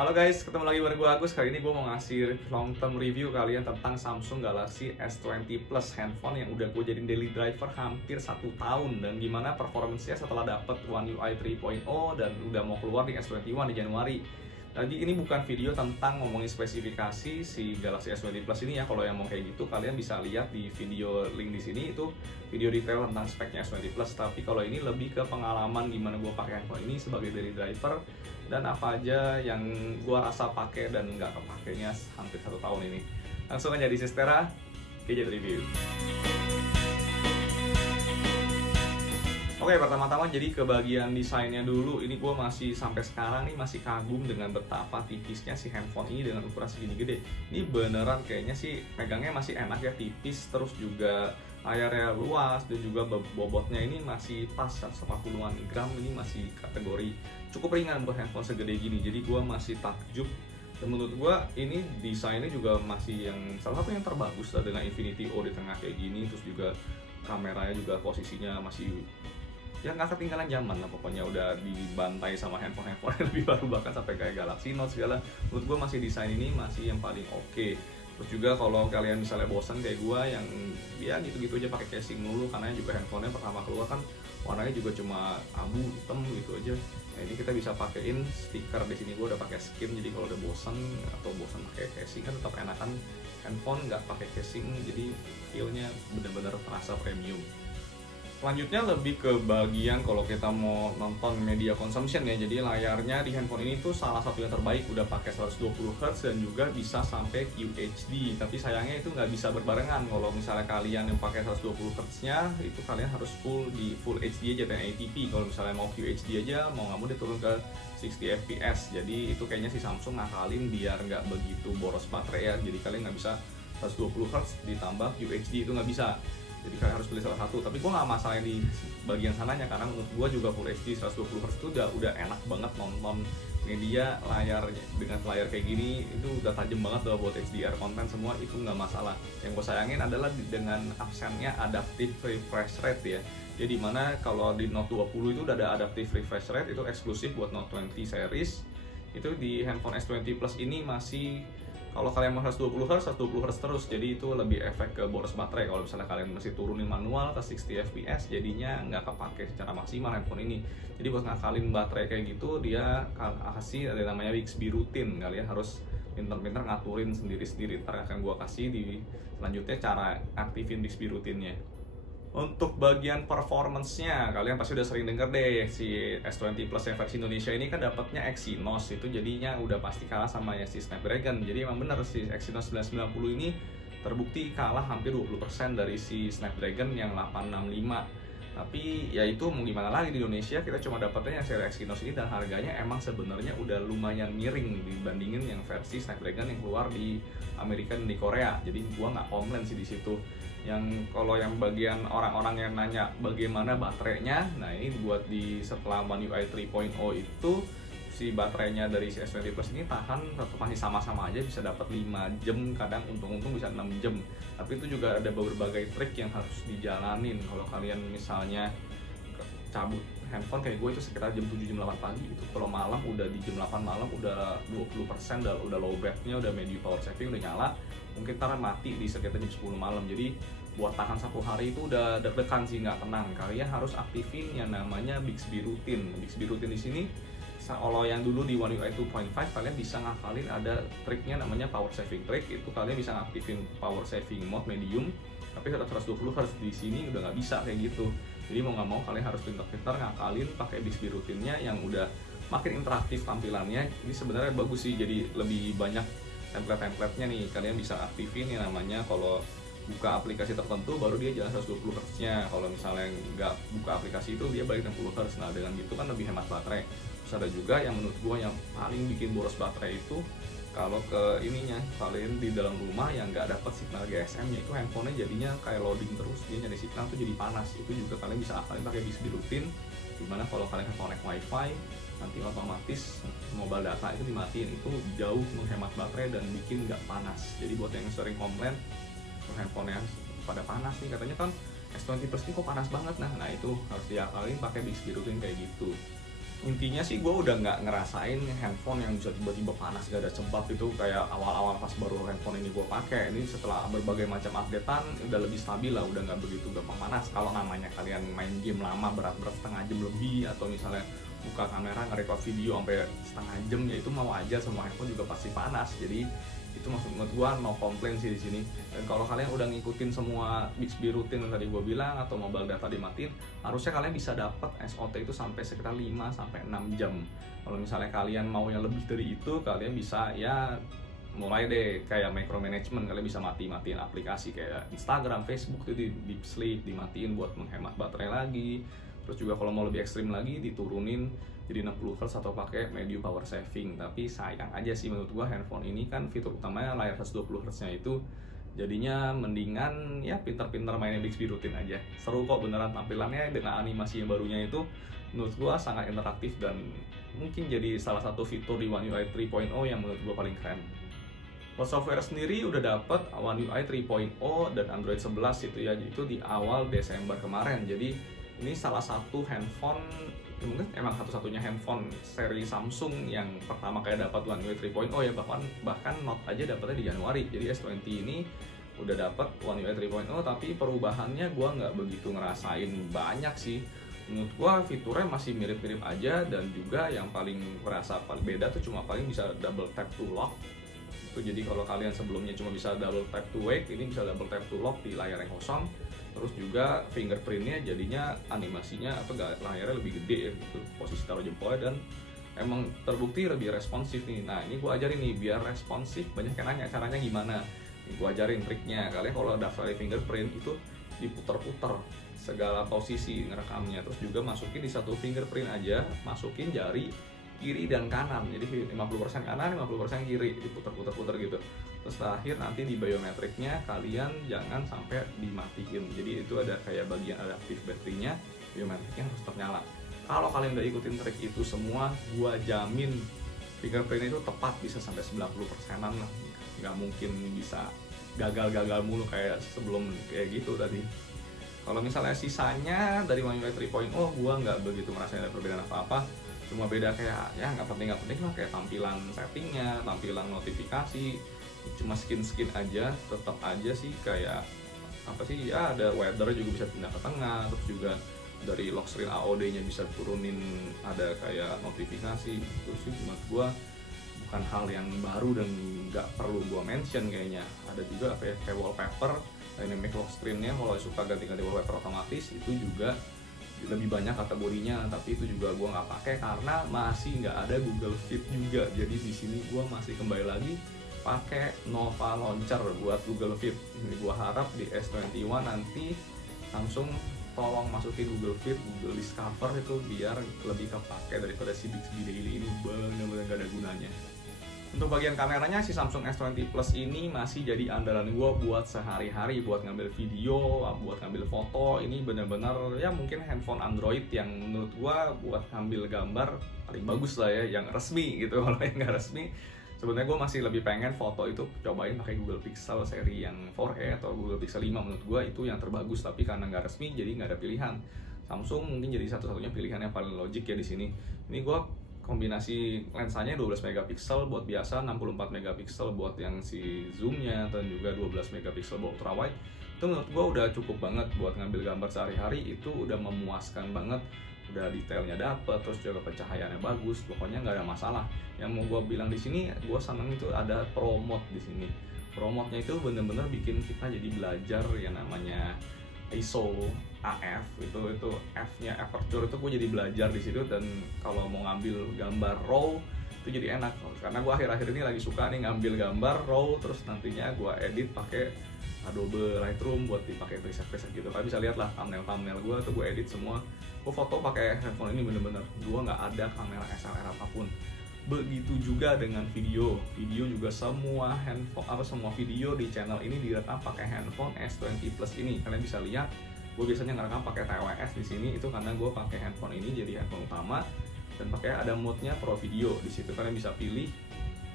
Halo guys, ketemu lagi bareng gue Agus. Kali ini gue mau ngasih long term review kalian tentang Samsung Galaxy S20 Plus, handphone yang udah gue jadiin daily driver hampir 1 tahun, dan gimana performance-nya setelah dapet One UI 3.0 dan udah mau keluar di S21 di Januari. Jadi ini bukan video tentang ngomongin spesifikasi si Galaxy S20 Plus ini ya. Kalau yang mau kayak gitu kalian bisa lihat di video link di sini, itu video detail tentang speknya S20 Plus. Tapi kalau ini lebih ke pengalaman gimana gue pakai handphone ini sebagai daily driver dan apa aja yang gue rasa pakai dan nggak kepakainya hampir 1 tahun ini. Langsung aja di Sistera Gadget Review. Oke, pertama-tama jadi ke bagian desainnya dulu. Ini gue masih sampai sekarang nih masih kagum dengan betapa tipisnya si handphone ini dengan ukuran segini gede. Ini beneran kayaknya sih pegangnya masih enak ya, tipis, terus juga layarnya luas dan juga bobotnya ini masih pas 140-an gram. Ini masih kategori cukup ringan buat handphone segede gini. Jadi gue masih takjub. Dan menurut gue ini desainnya juga masih yang salah satu yang terbagus lah, dengan Infinity O di tengah kayak gini. Terus juga kameranya juga posisinya masih ya nggak ketinggalan zaman lah, pokoknya udah dibantai sama handphone yang lebih baru, bahkan sampai kayak Galaxy Note segala. Menurut gue masih desain ini masih yang paling oke. Terus juga kalau kalian misalnya bosan kayak gue yang ya gitu-gitu aja pakai casing mulu, karena juga handphonenya pertama keluar kan warnanya juga cuma abu hitam gitu aja. Nah ini kita bisa pakein stiker di sini. Gue udah pakai skin, jadi kalau udah bosan atau bosan pakai casing kan tetap enakan handphone nggak pakai casing, jadi feelnya bener-bener terasa premium. Selanjutnya lebih ke bagian kalau kita mau nonton media consumption ya. Jadi layarnya di handphone ini tuh salah satu yang terbaik, udah pakai 120Hz dan juga bisa sampai QHD. Tapi sayangnya itu nggak bisa berbarengan. Kalau misalnya kalian yang pakai 120Hz nya itu kalian harus di full HD aja, 1080p. Kalau misalnya mau QHD aja mau nggak mau diturun ke 60 fps. Jadi itu kayaknya si Samsung ngakalin biar nggak begitu boros baterai ya. Jadi kalian nggak bisa 120Hz ditambah QHD, itu nggak bisa. Jadi kalian harus pilih salah satu. Tapi gue nggak masalah di bagian sananya, karena menurut gue juga Full HD 120Hz itu udah enak banget nonton media. Layar dengan layar kayak gini itu udah tajam banget tuh buat HDR konten semua, itu nggak masalah. Yang gue sayangin adalah dengan absennya adaptive refresh rate ya. Jadi mana kalau di Note 20 itu udah ada adaptive refresh rate, itu eksklusif buat Note 20 series. Itu di handphone S20 Plus ini masih, kalau kalian mau 120Hz terus, jadi itu lebih efek ke boros baterai. Kalau misalnya kalian masih turunin manual ke 60 fps, jadinya nggak kepake secara maksimal handphone ini. Jadi buat ngakalin baterai kayak gitu, dia kasih ada namanya Bixby Routine. Kalian harus pinter-pinter ngaturin sendiri-sendiri. Ntar akan gua kasih di selanjutnya cara aktifin Bixby Routine-nya. Untuk bagian performance-nya, kalian pasti udah sering denger deh, si S20 Plus yang versi Indonesia ini kan dapatnya Exynos, itu jadinya udah pasti kalah sama ya si Snapdragon. Jadi emang bener si Exynos 990 ini terbukti kalah hampir 20% dari si Snapdragon yang 865. Tapi ya itu mau gimana lagi, di Indonesia kita cuma dapatnya yang seri Exynos ini, dan harganya emang sebenarnya udah lumayan miring dibandingin yang versi Snapdragon yang keluar di Amerika dan di Korea. Jadi gua nggak komplain sih di situ. Yang kalau yang bagian orang-orang yang nanya bagaimana baterainya, nah ini buat di setelah One UI 3.0 itu si baterainya dari si S20 Plus ini tahan tetap masih sama-sama aja, bisa dapat 5 jam, kadang untung-untung bisa 6 jam. Tapi itu juga ada berbagai trik yang harus dijalanin. Kalau kalian misalnya cabut handphone kayak gue itu sekitar jam 7 jam 8 pagi, itu kalau malam udah di jam 8 malam udah 20%, udah low battery-nya, udah medium power saving udah nyala, mungkin ntar mati di sekitar jam 10 malam. Jadi buat tahan 1 hari itu udah deg-degan sih, nggak tenang. Kalian harus aktifin yang namanya Bixby Routine. Bixby Routine di sini, kalau yang dulu di One UI 2.5 kalian bisa ngakalin ada triknya namanya power saving trick. Itu kalian bisa ngaktifin power saving mode medium, tapi 120Hz di sini udah nggak bisa kayak gitu. Jadi mau nggak mau kalian harus pintar-pintar ngakalin pakai Bixby Routine-nya yang udah makin interaktif tampilannya. Ini sebenarnya bagus sih, jadi lebih banyak template-templatenya nih. Kalian bisa aktifin yang namanya kalau buka aplikasi tertentu baru dia jalan 120Hz-nya. Kalau misalnya nggak buka aplikasi itu dia balik 60Hz. Nah dengan gitu kan lebih hemat baterai. Terus ada juga yang menurut gue yang paling bikin boros baterai itu kalau ke ininya, kalian di dalam rumah yang nggak dapat signal GSM-nya, itu handphonenya jadinya kayak loading terus, dia nyari signal tuh jadi panas. Itu juga kalian bisa akalin pakai Bixby Routine, dimana kalau kalian connect wifi nanti otomatis mobile data itu dimatiin. Itu jauh menghemat baterai dan bikin nggak panas. Jadi buat yang sering komplain handphone yang pada panas nih, katanya kan S20 Plus ini kok panas banget, nah itu harus diakalin pakai Bixby Routine kayak gitu. Intinya sih gue udah nggak ngerasain handphone yang bisa tiba-tiba panas gak ada sebab itu kayak awal-awal pas baru handphone ini gue pakai. Ini setelah berbagai macam updatean udah lebih stabil lah, udah nggak begitu gampang panas. Kalau namanya kalian main game lama berat-berat setengah jam lebih, atau misalnya buka kamera nge-record video sampai setengah jam, ya itu mau aja semua handphone juga pasti panas. Jadi itu menurut gua no komplain sih di sini. Dan kalau kalian udah ngikutin semua Bixby rutin yang tadi gua bilang atau mobile data dimatiin, harusnya kalian bisa dapat SOT itu sampai sekitar 5 sampai 6 jam. Kalau misalnya kalian mau yang lebih dari itu, kalian bisa ya mulai deh kayak micromanagement, kalian bisa matiin aplikasi kayak Instagram, Facebook itu di deep sleep, dimatiin buat menghemat baterai lagi. Terus juga kalau mau lebih ekstrim lagi diturunin jadi 60 Hz atau pakai medium power saving. Tapi sayang aja sih menurut gua handphone ini kan fitur utamanya layar 120 Hz nya itu, jadinya mendingan ya pintar-pintar mainnya Bixby rutin aja. Seru kok beneran tampilannya dengan animasi yang barunya itu, menurut gua sangat interaktif dan mungkin jadi salah satu fitur di One UI 3.0 yang menurut gua paling keren. Kalau software sendiri udah dapet One UI 3.0 dan Android 11 itu ya, itu di awal Desember kemarin. Jadi ini salah satu handphone, mungkin emang satu-satunya handphone seri Samsung yang pertama kayak dapat One UI 3.0 ya, bahkan Note aja dapetnya di Januari. Jadi S20 ini udah dapat One UI 3.0, tapi perubahannya gua nggak begitu ngerasain banyak sih. Menurut gua fiturnya masih mirip-mirip aja, dan juga yang paling berasa paling beda tuh cuma paling bisa double tap to lock. Itu jadi kalau kalian sebelumnya cuma bisa double tap to wake, ini bisa double tap to lock di layar yang kosong. Terus juga fingerprintnya jadinya animasinya layarnya lebih gede ya gitu, posisi taruh jempolnya, dan emang terbukti lebih responsif nih. Nah ini gue ajarin nih biar responsif, banyak yang nanya caranya gimana. Ini gue ajarin triknya. Kalian kalau daftar fingerprint itu diputar-putar segala posisi ngerekamnya, terus juga masukin di satu fingerprint aja, masukin jari kiri dan kanan, jadi 50% kanan 50% kiri, diputar-putar gitu. Terus terakhir nanti di biometriknya kalian jangan sampai dimatiin, jadi itu ada kayak bagian adaptif baterainya, biometriknya harus tetap nyala. Kalau kalian udah ikutin trik itu semua, gua jamin fingerprint itu tepat bisa sampai 90%an lah, nggak mungkin bisa gagal mulu kayak sebelum kayak gitu tadi. Kalau misalnya sisanya dari One UI 3.0, gua nggak begitu merasakan ada perbedaan apa-apa. Cuma beda kayak ya nggak penting lah, kayak tampilan settingnya, tampilan notifikasi, cuma skin aja. Tetap aja sih kayak apa sih ya, ada weather juga bisa pindah ke tengah, terus juga dari lock screen AOD-nya bisa turunin, ada kayak notifikasi. Itu sih menurut gua bukan hal yang baru dan nggak perlu gua mention kayaknya. Ada juga apa ya, kayak wallpaper, dynamic lock screen-nya kalau suka ganti-ganti wallpaper otomatis itu juga lebih banyak kategorinya, tapi itu juga gue nggak pakai karena masih nggak ada Google Fit juga. Jadi di sini gue masih kembali lagi pakai Nova Launcher buat Google Fit. Ini gue harap di S21 nanti Samsung tolong masukin Google Fit, Google Discover itu biar lebih kepake daripada si Bixby Daily ini, bener-bener nggak ada gunanya. Untuk bagian kameranya, si Samsung S20 Plus ini masih jadi andalan gue buat sehari-hari, buat ngambil video, buat ngambil foto. Ini benar-benar ya mungkin handphone Android yang menurut gue buat ngambil gambar paling bagus lah ya, yang resmi gitu. Kalau yang nggak resmi, sebenarnya gue masih lebih pengen foto itu cobain pakai Google Pixel seri yang 4a atau Google Pixel 5. Menurut gue itu yang terbagus, tapi karena nggak resmi jadi nggak ada pilihan. Samsung mungkin jadi satu-satunya pilihan yang paling logik ya di sini. Ini gue kombinasi lensanya 12 megapiksel buat biasa, 64 megapiksel buat yang si zoomnya, dan juga 12 megapiksel buat ultrawide. Itu menurut gue udah cukup banget buat ngambil gambar sehari-hari, itu udah memuaskan banget. Udah detailnya dapet, terus juga pencahayaannya bagus, pokoknya nggak ada masalah. Yang mau gue bilang di sini, gue seneng itu ada Pro Mode di sini. Pro Mode-nya itu bener-bener bikin kita jadi belajar yang namanya ISO, AF, itu F-nya aperture itu gue jadi belajar di situ. Dan kalau mau ngambil gambar raw itu jadi enak, karena gue akhir-akhir ini lagi suka nih ngambil gambar raw terus nantinya gue edit pakai Adobe Lightroom buat dipakai preset-preset gitu. Kalian bisa lihat lah thumbnail gue tuh gue edit semua. Gue foto pakai handphone ini bener-bener, gue nggak ada kamera SLR apapun. Begitu juga dengan video juga semua semua video di channel ini direkam pakai handphone S20 Plus ini. Kalian bisa lihat, gue biasanya ngerekam pakai TWS di sini, itu karena gue pakai handphone ini jadi handphone utama, dan pakai ada mode-nya Pro Video. Di situ kalian bisa pilih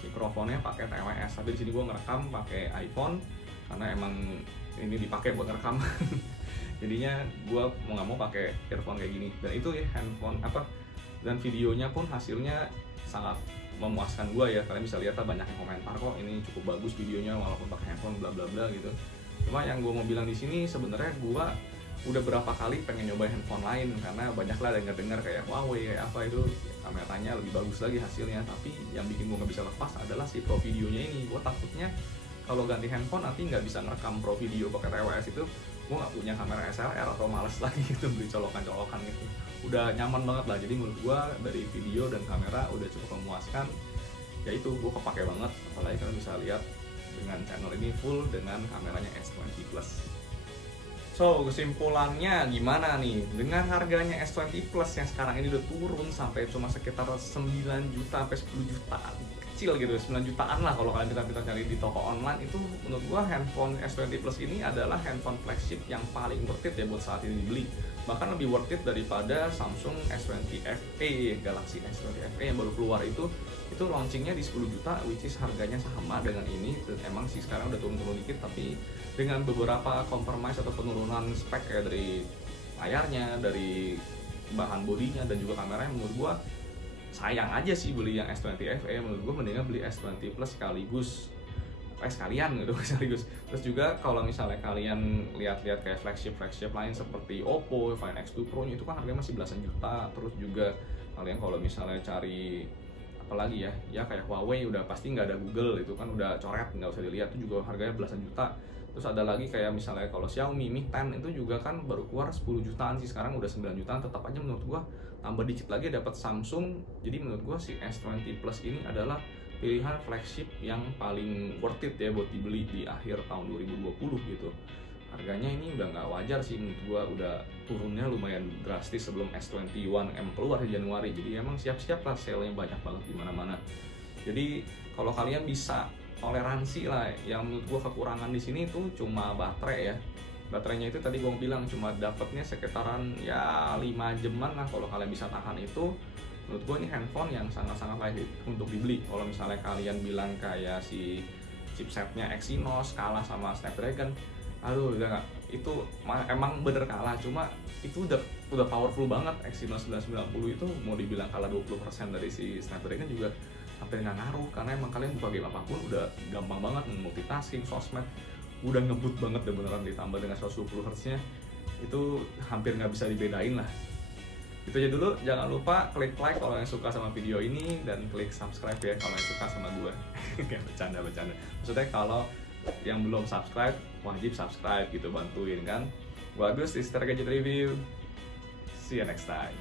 mikrofonnya pakai TWS. Tapi di sini gue ngerekam pakai iPhone karena emang ini dipakai buat ngerekam. Jadinya gue mau nggak mau pakai earphone kayak gini. Dan itu ya handphone dan videonya pun hasilnya sangat memuaskan gue ya. Kalian bisa lihat banyak yang komentar kok ini cukup bagus videonya walaupun pakai handphone bla bla bla gitu. Cuma yang gue mau bilang di sini sebenarnya gue udah berapa kali pengen nyoba handphone lain karena banyak lah dengar kayak Huawei apa itu kameranya lebih bagus lagi hasilnya, tapi yang bikin gue nggak bisa lepas adalah si pro videonya ini. Gue takutnya kalau ganti handphone nanti nggak bisa ngerekam pro video pakai TWS itu, gue nggak punya kamera SLR atau males lagi gitu beli colokan-colokan gitu. Udah nyaman banget lah, jadi menurut gue dari video dan kamera udah cukup memuaskan. Ya itu gue kepake banget, apalagi kalian bisa lihat dengan channel ini full dengan kameranya S20 Plus. So kesimpulannya gimana nih? Dengan harganya S20 Plus yang sekarang ini udah turun sampai cuma sekitar 9 juta sampai 10 jutaan, kecil gitu, 9 jutaan lah kalau kalian kita cari di toko online. Itu menurut gua handphone S20 Plus ini adalah handphone flagship yang paling worth it ya buat saat ini dibeli. Bahkan lebih worth it daripada Samsung S20 FE, Galaxy S20 FE yang baru keluar itu launchingnya di 10 juta, which is harganya sama dengan ini. Dan emang sih sekarang udah turun-turun dikit, tapi dengan beberapa compromise atau penurunan spek kayak dari layarnya, dari bahan bodinya dan juga kameranya, menurut gua sayang aja sih beli yang S20 FE. Menurut gue mendingan beli S20 Plus sekalian gitu sekaligus. Terus juga kalau misalnya kalian lihat-lihat kayak flagship lain seperti Oppo Find X2 Pro itu kan harganya masih belasan juta. Terus juga kalian kalau misalnya cari apalagi ya kayak Huawei udah pasti nggak ada Google, itu kan udah coret nggak usah dilihat, itu juga harganya belasan juta. Terus ada lagi kayak misalnya kalau Xiaomi Mi 10 itu juga kan baru keluar 10 jutaan sih, sekarang udah 9 jutaan. Tetap aja menurut gua tambah dikit lagi dapat Samsung. Jadi menurut gua si S20 Plus ini adalah pilihan flagship yang paling worth it ya buat dibeli di akhir tahun 2020 gitu. Harganya ini udah nggak wajar sih menurut gua, udah turunnya lumayan drastis sebelum S21M keluar di Januari. Jadi emang siap-siap lah, sale-nya banyak banget di mana-mana. Jadi kalau kalian bisa toleransi lah, yang menurut gua kekurangan di sini tuh cuma baterai ya. Baterainya itu tadi gua bilang cuma dapatnya sekitaran ya 5 jaman lah. Kalau kalian bisa tahan itu, menurut gua ini handphone yang sangat-sangat layak untuk dibeli. Kalau misalnya kalian bilang kayak si chipsetnya Exynos kalah sama Snapdragon, aduh udah gak, itu emang bener kalah, cuma itu udah powerful banget. Exynos 990 itu mau dibilang kalah 20% dari si Snapdragon juga hampir nggak ngaruh, karena emang kalian buka game apapun udah gampang banget multitasking, sosmed udah ngebut banget deh beneran, ditambah dengan 120 Hz nya itu hampir nggak bisa dibedain lah. Itu aja dulu, jangan lupa klik like kalau yang suka sama video ini dan klik subscribe ya kalau yang suka sama gue. Kayak bercanda maksudnya kalau yang belum subscribe wajib subscribe gitu, bantuin kan. Gue Agus di Star Gadget Review, see you next time.